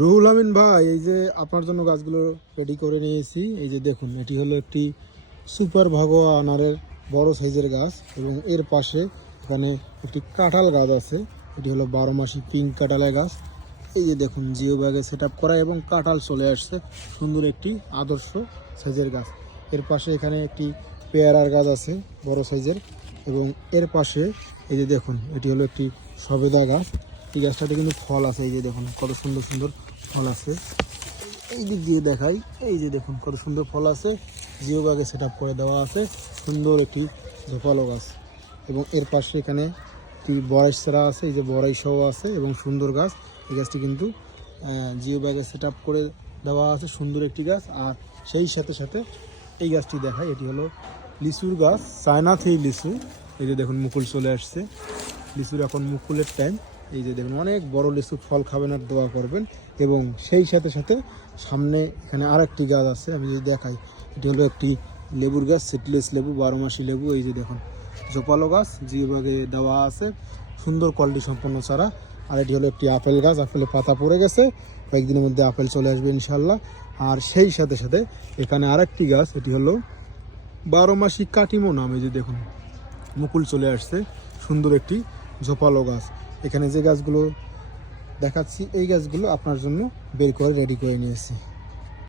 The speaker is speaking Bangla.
রুহুল আমিন ভাই, এই যে আপনার জন্য গাছগুলো রেডি করে নিয়েছি। এই যে দেখুন, এটি হলো একটি সুপার ভাগোয়া আনারের বড় সাইজের গাছ এবং এর পাশে এখানে একটি কাঁঠাল গাছ আছে। এটি হলো 12 মাসি পিঙ্ক কাঁঠালের গাছ। এই যে দেখুন, জিও ব্যাগে সেট আপ করা এবং কাঁঠাল চলে আসছে। সুন্দর একটি আদর্শ সাইজের গাছ। এর পাশে এখানে একটি পেয়ারার গাছ আছে বড় সাইজের এবং এর পাশে এই যে দেখুন, এটি হলো একটি সবেদা গাছ। এই গাছটাতে কিন্তু ফল আছে। এই যে দেখুন কত সুন্দর সুন্দর ফল আছে। এই দিক দিয়ে দেখাই, এই যে দেখুন কত সুন্দর ফল আছে। জিও ব্যাগে সেট আপ করে দেওয়া আছে। সুন্দর একটি ঝোপালো গাছ এবং এর পাশে এখানে একটি বড়াই সেরা আছে। এই যে বড়াই সহ আছে এবং সুন্দর গাছ। এই গাছটি কিন্তু জিও ব্যাগে সেট আপ করে দেওয়া আছে। সুন্দর একটি গাছ। আর সেই সাথে সাথে এই গাছটি দেখায়, এটি হলো লিচুর গাছ, চায়না থ্রি লিচু। এই যে দেখুন মুকুল চলে আসছে। লিচুর এখন মুকুলের টাইম। এই যে দেখুন অনেক বড় লিচু, ফল খাবেন আর দোয়া করবেন। এবং সেই সাথে সাথে সামনে এখানে আর একটি গাছ আছে, আমি যদি দেখাই, এটি হলো একটি লেবুর গাছ, সিডলেস লেবু, 12 মাসি লেবু। এই যে দেখুন জোপালো গাছ, জিওভাগে দেওয়া আছে। সুন্দর কোয়ালিটি সম্পন্ন চারা। আর এটি হলো একটি আপেল গাছ, আপেলের পাতা পড়ে গেছে, কয়েকদিনের মধ্যে আপেল চলে আসবে ইনশাল্লাহ। আর সেই সাথে সাথে এখানে আর একটি গাছ, এটি হলো 12 মাসি কাটিমো নাম। এই যে দেখুন মুকুল চলে আসছে। সুন্দর একটি ঝোপালো গাছ। এখানে যে গাছগুলো দেখাচ্ছি, এই গাছগুলো আপনার জন্য বের করে রেডি করে নিয়েছি।